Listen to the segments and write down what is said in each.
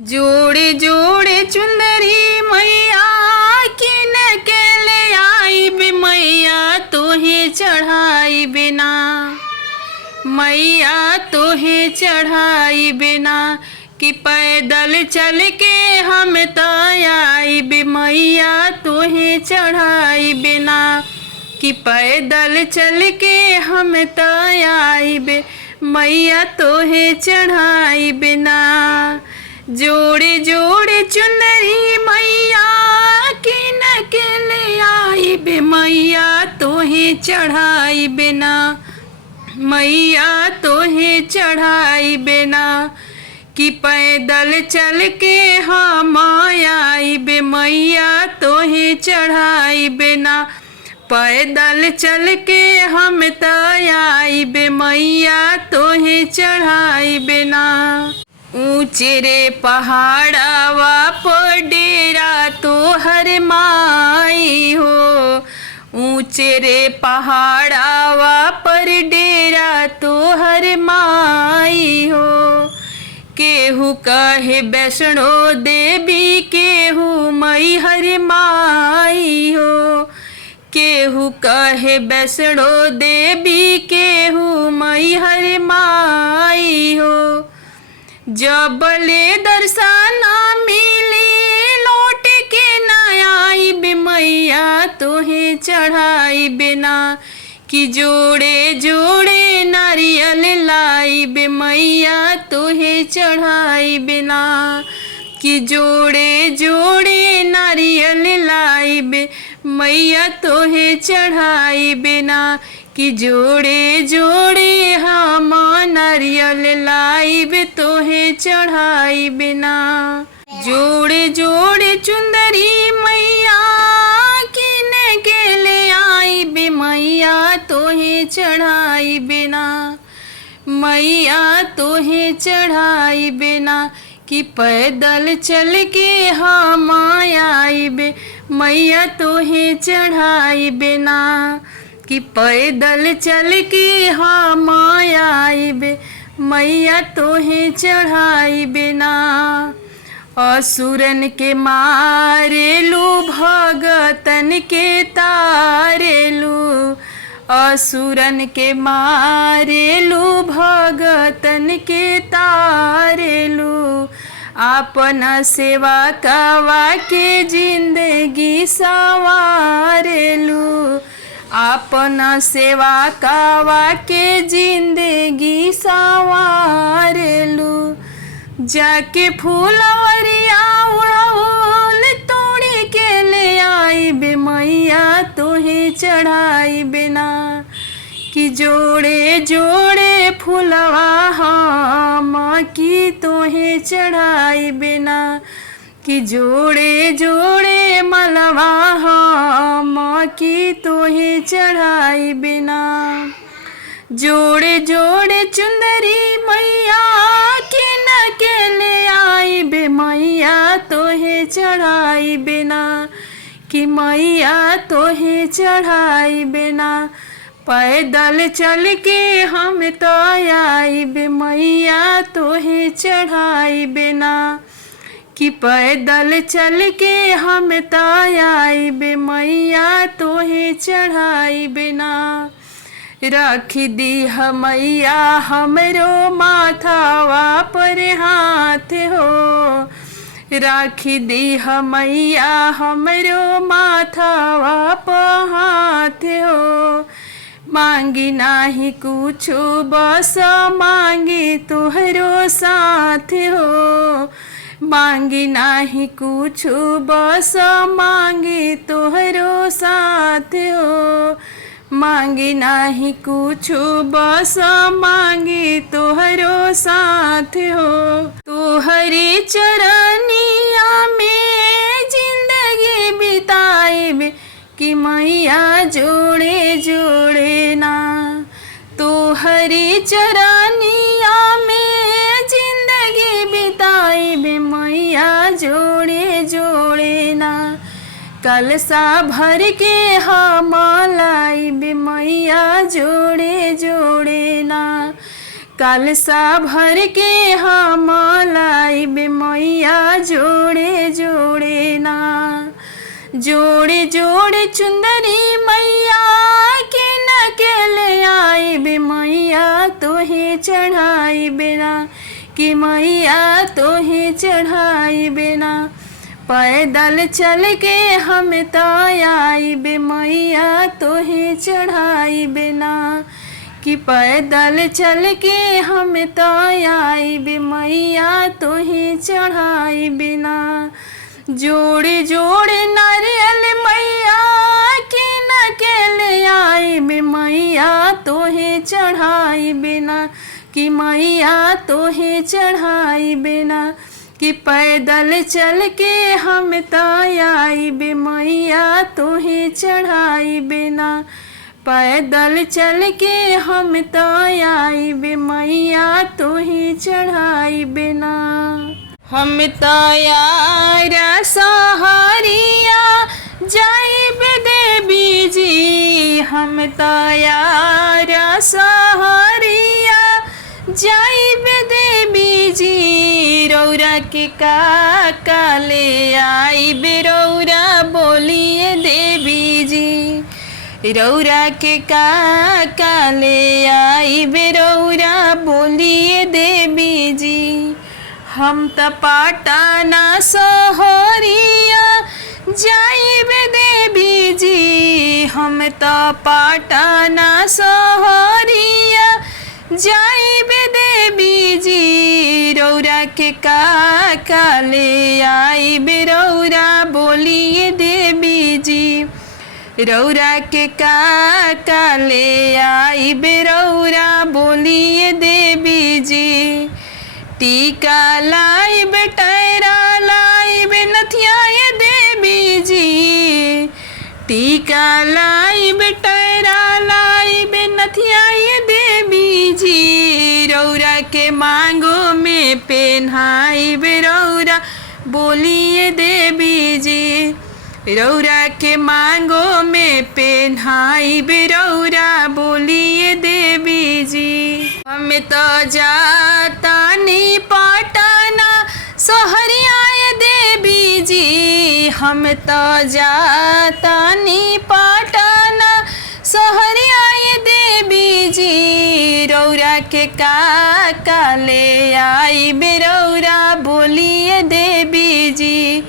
जोड़े जोड़े चुंदरी मैया किन के ले आई बे मैया तोहे चढ़ाई बिना, मैया तोहे चढ़ाई बिना कि पैदल चल के हम आई बे मैया तोहे चढ़ाई बिना, कि पैदल चल के हम आई बे मैया तोहे चढ़ाई बिना। जोड़े जोड़े चुनरी मैया किन के ले आई बे मैया तोहे चढ़ाई बिना, मैया तोहे चढ़ाई बिना कि पैदल चल के हम आई बे मैया तोहे चढ़ाई बिना, पैदल चल के हम आई बे मैया तोहे चढ़ाई बिना। ऊंचे रे पहाड़ावा पर डेरा तोहर माई हो, ऊंचे रे पहाड़ावा पर डेरा तोहर माई हो। केहू कहे वैष्णो देवी केहू मैहर माई हो, केहू कहे वैष्णो देवी केहू मैहर माई हो। जबले दर्शन मिली लौट के न आई बे मैया तोहे चढ़ाई बिना, कि जोड़े जोड़े नारियल लाई बे मैया तोहे चढ़ाई बिना, कि जोड़े जोड़े नारियल लाई बे मैया तोहे चढ़ाई बिना, कि जोड़े जोड़े हम नारियल लाइब तोहे चढ़ाई बिना। जोड़े जोड़े चुंदरी मैया किन के ले आई बे मैया तोहे चढ़ाई बिना, मैया तोहे चढ़ाई बिना कि पैदल चल के हम आई बे मैया तोहे चढ़ाई बिना, कि पैदल चल के हम आई बे मैया तोहे चढ़ाई बिना। असुरन के मारेलू भगतन के तारेलू, असुरन के मारेलू भगतन के तारेलू, आपन सेवा कवा के जिंदगी सवारेलू, आपन सेवा कवा के जिंदगी सवारेलू। जाके फूलवरिया उड़हुल तोड़ी के ले आई बे मैया तोहे चढ़ाई बिना, कि जोड़े जोड़े फूलवा हम की तोहे चढ़ाई बिना, कि जोड़े जोड़े मलवा हम की तोहे चढ़ाई बिना। जोड़े जोड़े चुंदरी मैया किन के ले आई बे मैया तोहे चढ़ाई बिना, कि मैया तोहे चढ़ाई बिना, पैदल चल के हम आई बे मैया तोहे चढ़ाई बिना, कि पैदल चल के हम आई बे मैया तोहे चढ़ाई बिना। रख दी मैया हमरो माथावा पर हाथ हो, रख दी मैया हमरो माथावा पर हाथ हो। मांगी नाही कुछ बस मांगी तुहरो साथ हो, मांगी नाही कुछ बस मांगी तुहरो साथ हो, मांगी नाही कुछ बस मांगी तुहरो साथ हो। तुहरे चरनिया में जिंदगी बिताई कि मैया जोड़े जोड़े ना, तुहरे चरनिया में जिंदगी बिताई बे मैया जोड़े जोड़े ना। कलसा भर के हम लाई बे मैया जोड़े जोड़े ना, कलसा भर के हम लाइब मैया जोड़े जोड़े ना। जोड़े जोड़े चुंदरी मैया के न के ले आइब मैया तोहे चढ़ाई बिना कि मैया तोहे चढ़ाई बिना। पैदल चल के हम तो आइब मैया तोहे चढ़ाई बिना कि पैदल चल के हम तो आइब मैया तोहे चढ़ाई बिना। जोड़े जोड़े नारियल मैया के न के ले आइब मैया तोहे चढ़ाई बिना कि मैया तोहे चढ़ाई बिना कि पैदल चल के हम तो आइब मैया तोहे चढ़ाई बिना। पैदल चल के हम तो आइब मैया तोहे चढ़ाई बिना। हम तो यारा सहारिया जाइब देवी जी। हम तो यारा सहारिया जाइब देवी जी। रौरा के काका ले आइब रौरा बोलिए देवी जी। रौरा के काका ले आइब रौरा बोलिए देवी जी। हम त पाटना सोहरिया जाइब देवी जी। हम त पाटना सोहरिया जाइब देवी जी। रौरा के काका ले आइब रौरा बोलिए देवी जी। रौरा के काका ले आइब रौरा बोलिए देवी जी। टीका लाइब टैरा लाइब नथिया ये देवी जी। टीका लाइब टैरा लाइब नथिया ये देवी जी। रौरा के मांगो में पेन्हाइब रौरा बोलिए देवी जी। रौरा के मांगो में पेन्हाइब रौरा बोलिए देवी जी। हम तो जातानी पाटना सोहरिया देवी जी। हम तो जातानी पाटना सोहरिया देवी जी। रौरा के काका ले आइब रौरा बोलिए देवी जी।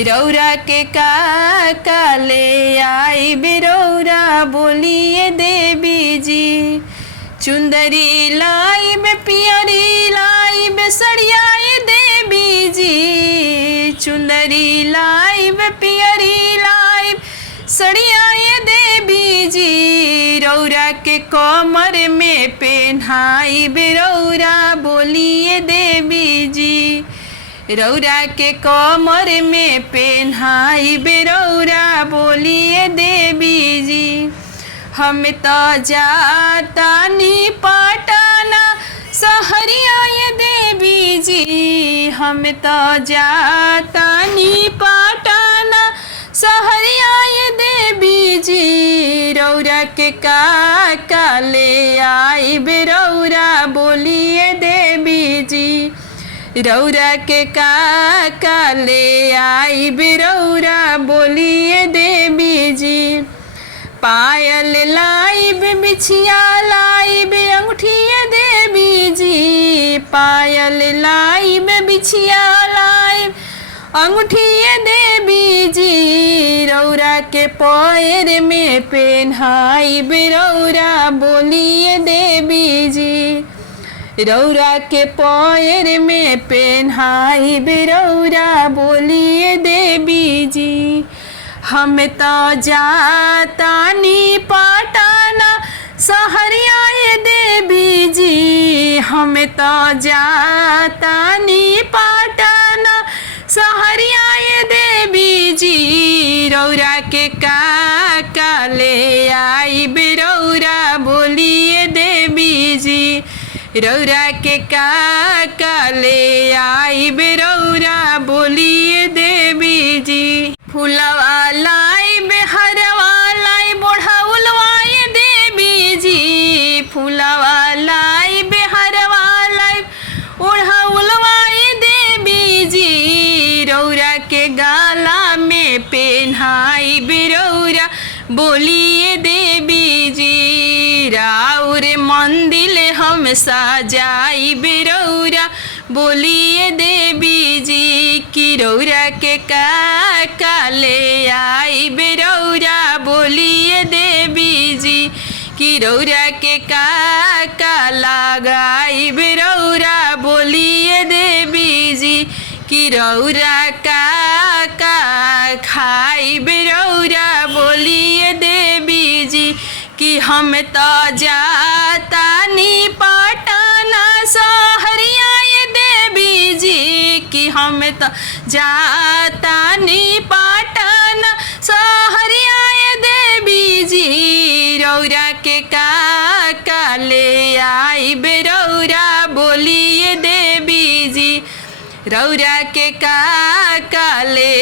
रौरा के काका ले आइब रौरा बोलिए देवी जी। चुंदरी लाइब पियरी लाइब सड़िया देवी जी। चुंदरी लाइब पियरी लाइब सड़िया देवी जी। रौरा के कमर में पेन्हाइब रौरा बोलिए देवी जी। रौरा के कमर में पेन्हाइब रौरा बोलिए देवी जी। हम तो जातानी पाटना सहरिया देवी जी। हम तो जातानी पाटना सहरिया देवी जी। रौरा के काका ले आइब रौरा बोलिए देवी जी। रौरा के काका ले आइब रौरा बोलिए देवी जी। पायल लाइब बिछिया लाइब अंगूठिया देवी जी। पायल लाइब बिछिया लाइब अंगूठिया देवी जी। रौरा के पैर में पेन्हाइब रौरा बोलिए देवी जी। रौरा के पैर में पेन्हाइब रौरा बोलिए देवी जी। हम तो जातानी पाटना सहरिया देवी जी। हम तो जातानी पाटना सहरिया देवी जी। रौरा के काका ले आइब रौरा बोलिए देवी जी। रौरा के काका ले आइब रौरा बोलिए देवी जी। फूलवा लाइब हरवा लाइब ओढ़ौलवा देवी जी। फूलवा लाइब हरवा के गाला में पेन्हाई बिरौरा बोलिए देवी जी। राउर मंदिर हम सजाई बिरौरा बोलिए देवी जी। कि रौरा के का ले आई बिरौरा बोलिए देवी जी। कि रौरा के का लगाई बिरौरा बोलिए देवी जी। कि रौरा का खाई बिरौरा बोलिए देवी जी। कि हम तो जातानी पटना सहरिया ये देवी जी। कि हम तो जातानी पटना सहरिया ये देवी जी। रौरा के का ले आई बिरौरा बोलिए देवी जी। रौरा के का ले